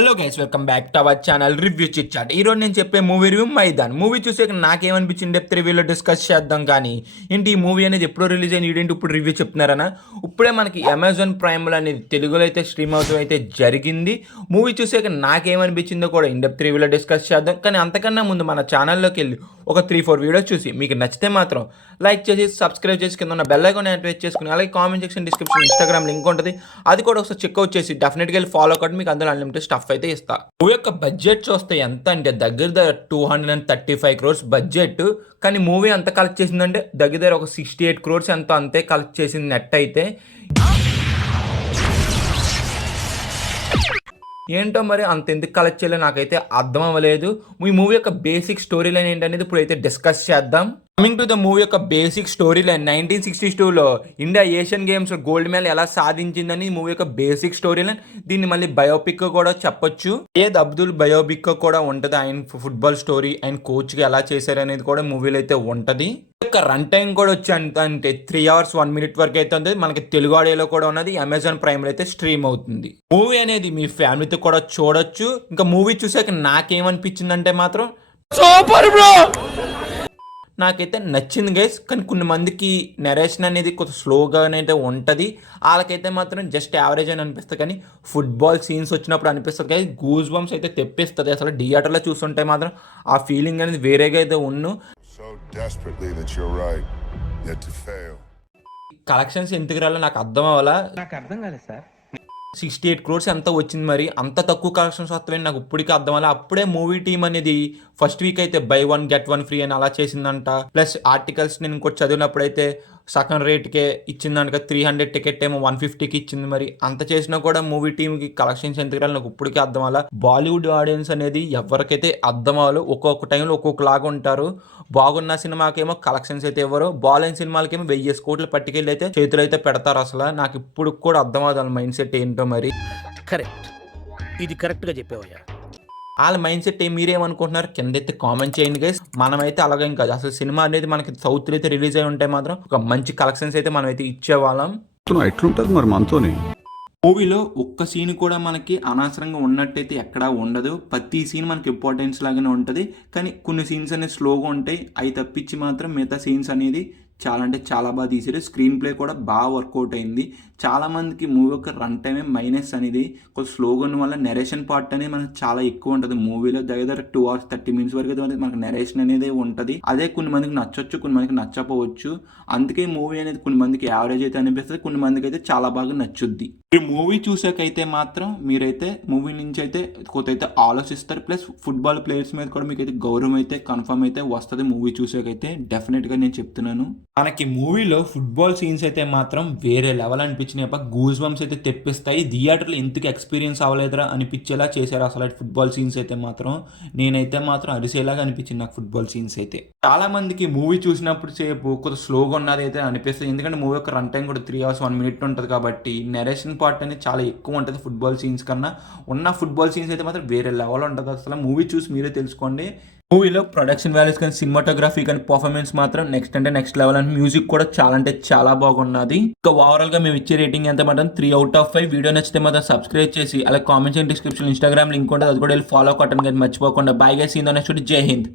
Hello guys, welcome back to our channel review chit chat. ఈరోజు నేను చెప్పే movie review Maidan. Movie చూసాక నాకేమనిపించింది depth రివ్యూలో డిస్కస్ చేద్దాం. కానీ ఏంటి ఈ మూవీ అనేది ఎప్పుడో రిలీజ్ అయిన ఈడేంటి ఇప్పుడు రివ్యూ చెప్తున్నారనా? ఇప్పుడే మనకి అమెజాన్ ప్రైమ్లో అనేది తెలుగులో అయితే స్ట్రీమ్ అవుతూ అయితే జరిగింది. మూవీ చూసాక నాకేమనిపించిందో కూడా ఇన్ డెప్త్ రివ్యూలో డిస్కస్ చేద్దాం. కానీ అంతకన్నా ముందు మన ఛానల్లోకి వెళ్ళి ఒక 3-4 వీడియోస్ చూసి మీకు నచ్చితే మాత్రం లైక్ చేసి సబ్స్క్రైబ్ చేసి కింద ఉన్న బెల్ ఐకాన్ యాక్టివేట్ చేసుకుని అలాగే comment section description Instagram link ఉంటుంది, అది కూడా ఒకసారి చెక్అవుట్ చేసి డెఫినెట్గా వెళ్ళి ఫాలో అవ్వడం. మీకు అందులో అన్లిమిటెడ్ స్టఫ్ అయితే ఇస్తా. మూవీ యొక్క బడ్జెట్ చూస్తే ఎంత అంటే దగ్గర 235 crores బడ్జెట్. కానీ మూవీ అంత కలెక్ట్ చేసిందంటే దగ్గర ఒక 68 crores ఎంతో అంతే కలెక్ట్ చేసింది నెట్ అయితే. ఏంటో మరి అంత ఎందుకు కలెక్ట్ చేయలేదు నాకైతే అర్థం అవ్వలేదు. ఈ మూవీ యొక్క బేసిక్ స్టోరీ లైన్ ఏంటనేది ఇప్పుడు అయితే డిస్కస్ చేద్దాం. కమింగ్ టు ద మూవీ యొక్క బేసిక్ స్టోరీ లైన్, 1962లో India Asian Games gold medal ఎలా సాధించిందని ఈ మూవీ యొక్క బేసిక్ స్టోరీ లైన్. దీన్ని మళ్ళీ బయోపిక్ కూడా చెప్పొచ్చు. ఏద్ అబ్దుల్ బయోపిక్ కూడా ఉంటుంది. ఆయన ఫుట్బాల్ స్టోరీ, ఆయన కోచ్గా ఎలా చేశారు అనేది కూడా మూవీలో అయితే ఉంటుంది. యొక్క రన్ టైం కూడా వచ్చి అంటే 3 hours 1 minute వరకు అయితే ఉంటుంది. మనకి తెలుగు ఆడియోలో కూడా ఉన్నది. అమెజాన్ ప్రైమ్ లో అయితే స్ట్రీమ్ అవుతుంది. మూవీ అనేది మీ ఫ్యామిలీతో కూడా చూడొచ్చు. ఇంకా మూవీ చూసాక నాకేమనిపించింది అంటే మాత్రం సూపర్ బ్రో, నాకైతే నచ్చింది గైస్. కానీ కొన్ని మందికి నెరేషన్ అనేది కొంచెం స్లోగా అయితే ఉంటుంది, వాళ్ళకైతే మాత్రం జస్ట్ యావరేజ్ అని అనిపిస్తుంది. కానీ ఫుట్బాల్ సీన్స్ వచ్చినప్పుడు అనిపిస్తుంది గైస్, గూస్ బంప్స్ అయితే తెప్పిస్తుంది. అసలు థియేటర్లో చూస్తుంటే మాత్రం ఆ ఫీలింగ్ అనేది వేరేగా అయితే ఉన్ను. కలెక్షన్స్ ఎందుకు రాలో నాకు అర్థం అవ్వాలా. 68 crores ఎంత వచ్చింది, మరి అంత తక్కువ కలెక్షన్స్ వస్తాయని నాకు ఇప్పటికీ అర్థం అవ్వాలి. అప్పుడే మూవీ టీమ్ అనేది ఫస్ట్ వీక్ అయితే buy 1 get 1 free అని అలా చేసిందంట. ప్లస్ ఆర్టికల్స్ నేను ఇంకోటి చదివినప్పుడు అయితే సగం రేట్కే ఇచ్చిందంట. 300 టికెట్ ఏమో 150కి ఇచ్చింది. మరి అంత చేసినా కూడా మూవీ టీమ్కి కలెక్షన్స్ ఎందుకు రాలి నాకు ఇప్పటికీ అర్థం అవ్వాలి. బాలీవుడ్ ఆడియన్స్ అనేది ఎవరికైతే అర్థం అవ్వాలి, ఒక్కొక్క టైంలో ఒక్కొక్కలాగా ఉంటారు. బాగున్న సినిమాకేమో కలెక్షన్స్ అయితే ఇవ్వరు, బాగాలేని సినిమాలకేమో 1000 కోట్లు పట్టుకెళ్ళి అయితే చేతులు అయితే పెడతారు. అసలు నాకు ఇప్పుడు కూడా అర్థం అవ్వాలి మైండ్ సెట్ ఏంటో. మరి కరెక్ట్, ఇది కరెక్ట్గా చెప్పేవయ్యా. వాళ్ళ మైండ్ సెట్ మీరేమనుకుంటున్నారు కింద అయితే కామెంట్ చేయండి గైస్. మనమైతే అలాగేం కాదు, అసలు సినిమా అనేది మనకి సౌత్లో అయితే రిలీజ్ అయి ఉంటే మాత్రం ఒక మంచి కలెక్షన్స్ అయితే మనం అయితే ఇచ్చేవాళ్ళం. ఎట్లుంటది మరి మనతోని? మూవీలో ఒక్క సీన్ కూడా మనకి అనవసరంగా ఉన్నట్టయితే ఎక్కడా ఉండదు. ప్రతి సీన్ మనకి ఇంపార్టెన్స్ లాగానే ఉంటుంది. కానీ కొన్ని సీన్స్ అనేది స్లోగా ఉంటాయి, అవి తప్పించి మాత్రం మిగతా సీన్స్ అనేది చాలా అంటే చాలా బాగా తీసారు. స్క్రీన్ ప్లే కూడా బాగా వర్కౌట్ అయింది. చాలామందికి మూవీ యొక్క రన్ టైమే మైనస్ అనేది కొంచెం స్లోగా ఉన్న వల్ల నెరేషన్ పార్ట్ అనేది మనకు చాలా ఎక్కువ ఉంటుంది. మూవీలో దగ్గర 2 hours 30 minutes వరకు అయితే మనకు నెరేషన్ అనేది ఉంటుంది. అదే కొన్ని మందికి నచ్చొచ్చు, కొన్ని మందికి నచ్చకపోవచ్చు. అందుకే మూవీ అనేది కొన్ని మందికి యావరేజ్ అయితే అనిపిస్తుంది, కొన్ని మందికి అయితే చాలా బాగా నచ్చుద్ది. ఈ మూవీ చూసాకైతే మాత్రం మీరైతే మూవీ నుంచి అయితే కొంత అయితే ఆలోచిస్తారు. ప్లస్ ఫుట్బాల్ ప్లేయర్స్ మీద కూడా మీకు అయితే గౌరవం అయితే కన్ఫర్మ్ అయితే వస్తుంది మూవీ చూసాకైతే. డెఫినెట్గా నేను చెప్తున్నాను. మనకి మూవీలో ఫుట్బాల్ సీన్స్ అయితే మాత్రం వేరే లెవెల్ అనిపించినాయి. గూస్ బంప్స్ అయితే తెప్పిస్తాయి. థియేటర్లో ఎందుకు ఎక్స్పీరియన్స్ అవ్వలేదురా అనిపించేలా చేశారు అసలు ఫుట్బాల్ సీన్స్ అయితే మాత్రం. నేనైతే మాత్రం అరిసేలాగా అనిపించింది నాకు ఫుట్బాల్ సీన్స్ అయితే. చాలా మందికి మూవీ చూసినప్పుడు సేపు కొంచెం స్లోగా ఉన్నది అయితే అనిపిస్తుంది. ఎందుకంటే మూవీ యొక్క రన్ టైం కూడా 3 hours 1 minute ఉంటుంది కాబట్టి నెరేషన్ పార్ట్ అనేది చాలా ఎక్కువ ఉంటుంది ఫుట్బాల్ సీన్స్ కన్నా. ఉన్న ఫుట్బాల్ సీన్స్ అయితే మాత్రం వేరే లెవెల్ ఉంటుంది. అసలు మూవీ చూసి మీరే తెలుసుకోండి. మూవీలో ప్రొడక్షన్ వాల్యూస్ కానీ సినిమాటోగ్రఫీ కానీ పర్ఫార్మెన్స్ మాత్రం నెక్స్ట్ అంటే నెక్స్ట్ లెవెల్. అండ్ మ్యూజిక్ కూడా చాలా అంటే చాలా బాగున్నది. ఇంకా ఓవరాల్ గా మేము ఇచ్చే రేటింగ్ ఎంత మాత్రం 3 out of 5. వీడియో నచ్చితే మాత్రం సబ్స్క్రైబ్ చేసి అలా comments and description Instagram link ఉంటుంది, అది కూడా వెళ్ళి ఫాలో కొట్టండి కానీ మర్చిపోకుండా. Bye guys, see you next. జై హింద్.